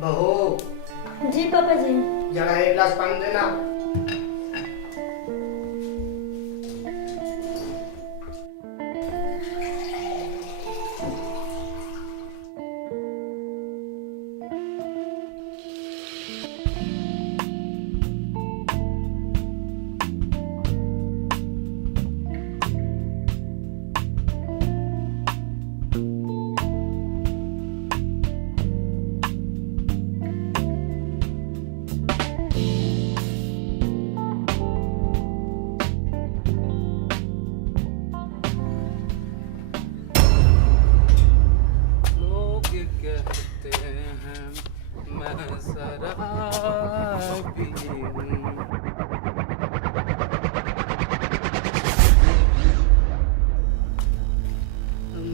बहू, जी पापा जी। जरा एक गिलास पानी देना। लोग कहते हैं मैं शराबी हूँ।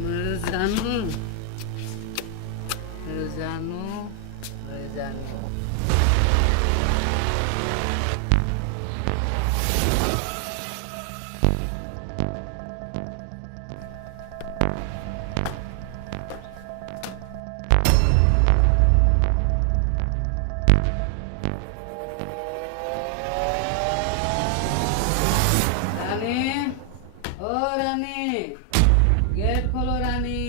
मैं जानू, मैं जानू, मैं जानू। रानी, ओ रानी, गेट खोलो रानी।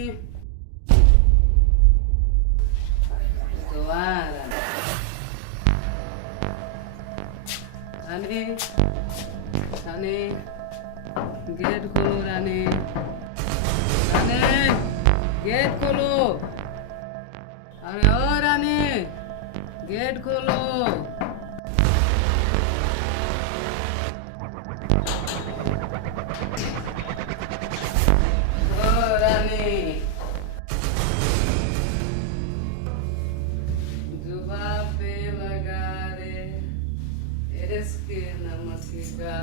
तो आ रानी, रानी, गेट खोलो रानी, रानी, गेट खोलो। अरे ओ रानी, गेट खोलो। ओ रानी, जुबा पे लगा रे इसके नमक का।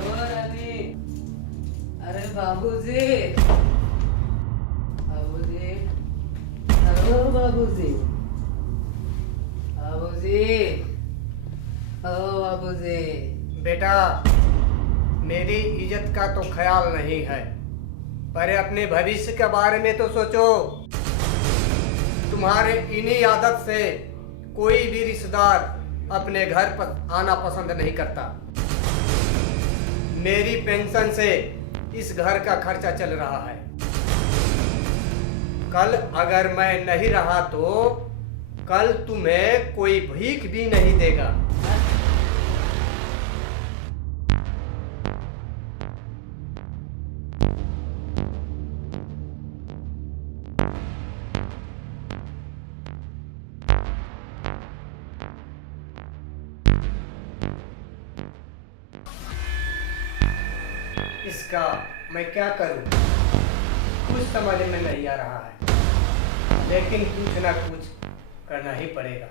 ओ रानी, अरे बाबूजी, बाबूजी, हेलो बाबूजी, बाबूजी, ओ बाबूजी। बेटा, मेरी इज्जत का तो ख्याल नहीं है, पर अपने भविष्य के बारे में तो सोचो। तुम्हारे इन्हीं आदत से कोई भी रिश्तेदार अपने घर पर आना पसंद नहीं करता। मेरी पेंशन से इस घर का खर्चा चल रहा है। कल अगर मैं नहीं रहा तो कल तुम्हें कोई भीख भी नहीं देगा। इसका मैं क्या करूं? कुछ समझ में नहीं आ रहा है, लेकिन कुछ ना कुछ करना ही पड़ेगा।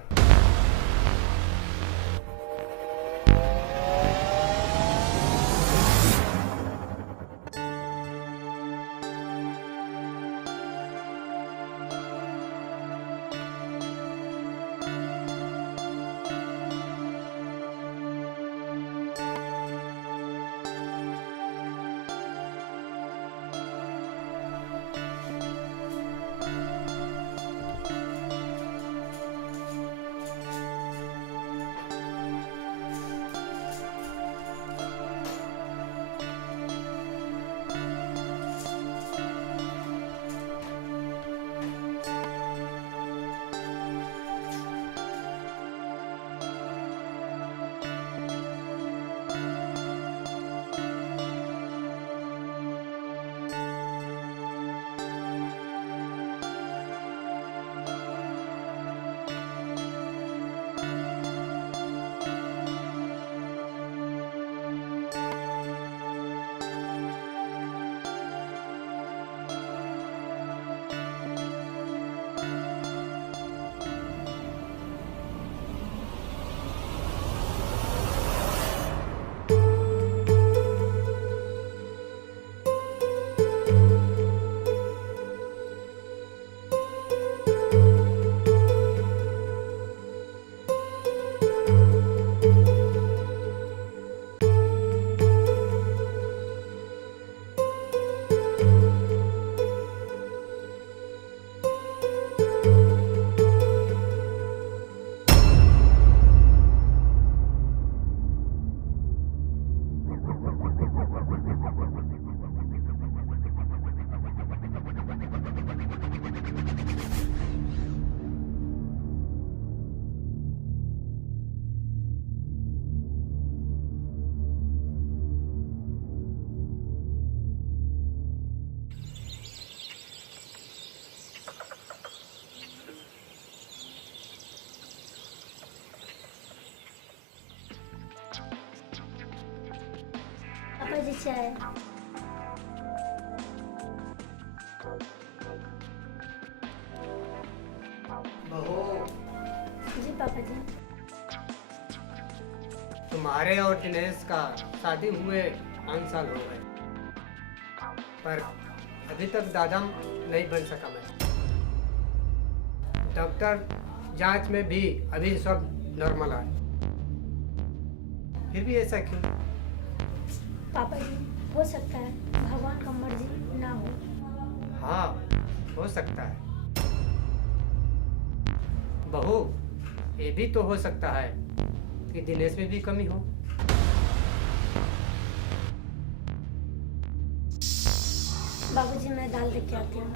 जी चाय। बहू, जी पापा जी। तुम्हारे और दिनेश का शादी हुए 5 साल हो गए, पर अभी तक दादा नहीं बन सका मैं। डॉक्टर जांच में भी अभी सब नॉर्मल है, फिर भी ऐसा क्यों? पापा जी, हो सकता है भगवान का मर्जी ना हो। हाँ, हो सकता है। बहू, ये भी तो हो सकता है कि दिनेश में भी कमी हो। बाबूजी, मैं दाल देख के आती हूँ।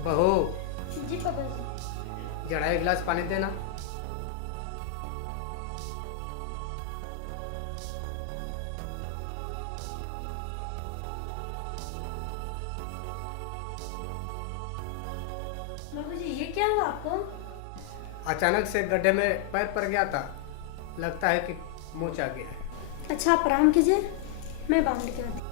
बहू, जी पापा जी। जरा एक गिलास पानी देना। बाबूजी, ये क्या हुआ आपको? अचानक से गड्ढे में पैर पड़ गया था, लगता है कि मोच आ गया है। अच्छा, आप आराम कीजिए, मैं बाम लेके आती हूँ।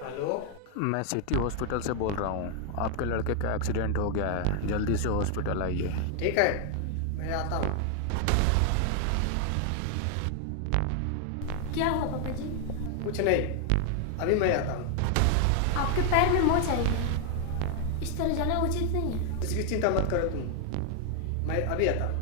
हेलो, मैं सिटी हॉस्पिटल से बोल रहा हूँ। आपके लड़के का एक्सीडेंट हो गया है, जल्दी से हॉस्पिटल आइए। ठीक है, मैं आता हूँ। क्या हुआ पापा जी? कुछ नहीं, अभी मैं आता हूँ। आपके पैर में मोच आई है, इस तरह जाना उचित नहीं है। इसकी चिंता मत करो तुम, मैं अभी आता हूँ।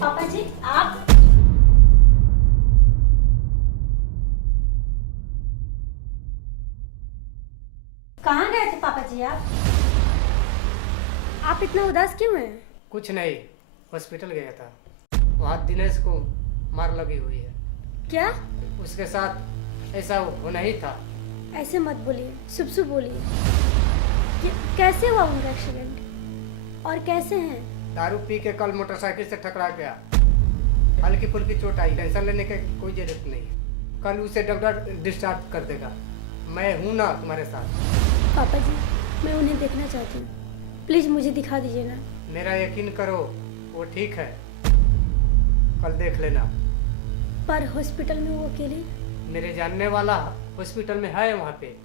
पापा जी आप कहाँ गए थे पापा जी आप इतना उदास क्यों हैं? कुछ नहीं, हॉस्पिटल गया था। वहाँ दिनेश को मार लगी हुई है। क्या? उसके साथ ऐसा होना ही था। ऐसे मत बोलिए, शुभ शुभ बोलिए। कैसे हुआ उनका एक्सीडेंट और कैसे हैं? दारू पी के कल मोटरसाइकिल से टकरा गया। हल्की फुल्की चोट आई, टेंशन लेने की कोई जरूरत नहीं है। कल उसे डॉक्टर डिस्चार्ज कर देगा। मैं हूँ ना तुम्हारे साथ। पापा जी मैं उन्हें देखना चाहती हूँ, प्लीज मुझे दिखा दीजिए ना। मेरा यकीन करो, वो ठीक है, कल देख लेना। पर हॉस्पिटल में वो अकेले? मेरे जानने वाला हॉस्पिटल में है वहाँ पे।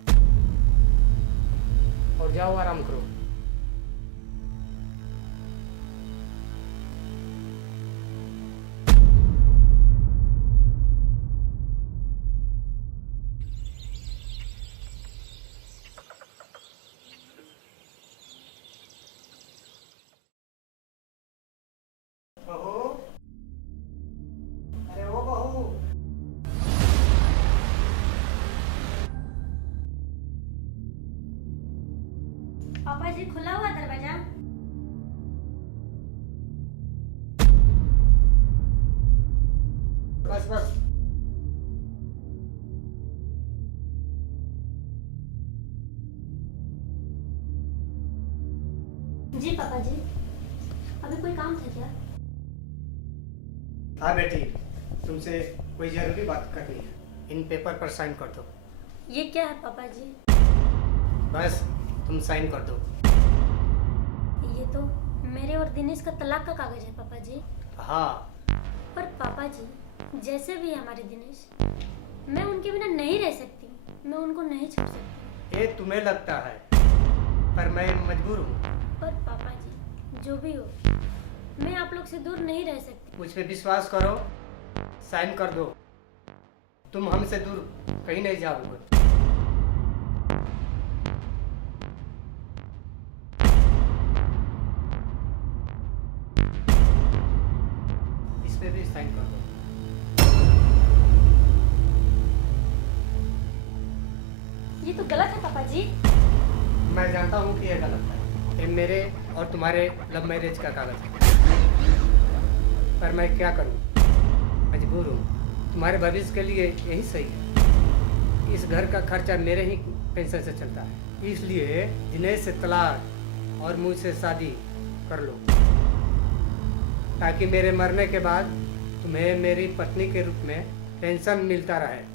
और जाओ आराम करो। बहू, अरे वो बहू, पापा जी खुला हुआ दरवाजा? बस बस। जी पापा जी, अभी कोई काम था क्या? हाँ बेटी, तुमसे कोई जरूरी बात करनी है। इन पेपर पर साइन कर दो। ये क्या है पापा जी? बस तुम साइन कर दो। ये तो मेरे और दिनेश का तलाक का कागज है पापा जी। हाँ, पर पापा जी जैसे भी है हमारे दिनेश, मैं उनके बिना नहीं रह सकती, मैं उनको नहीं छोड़ सकती। ये तुम्हें लगता है, पर मैं मजबूर हूँ। पर पापा जी जो भी हो, मैं आप लोग से दूर नहीं रह सकती। मुझ पे विश्वास करो, साइन कर दो। तुम हमसे दूर कहीं नहीं जाओगे। इस पे भी साइन कर दो। ये तो गलत है पापा जी। मैं जानता हूँ कि ये गलत है। ये मेरे और तुम्हारे लव मैरिज का कागज है, पर मैं क्या करूँ, मजबूर हूँ। तुम्हारे भविष्य के लिए यही सही है। इस घर का खर्चा मेरे ही पेंशन से चलता है, इसलिए दिनेश से तलाक और मुझसे शादी कर लो, ताकि मेरे मरने के बाद तुम्हें मेरी पत्नी के रूप में पेंशन मिलता रहे।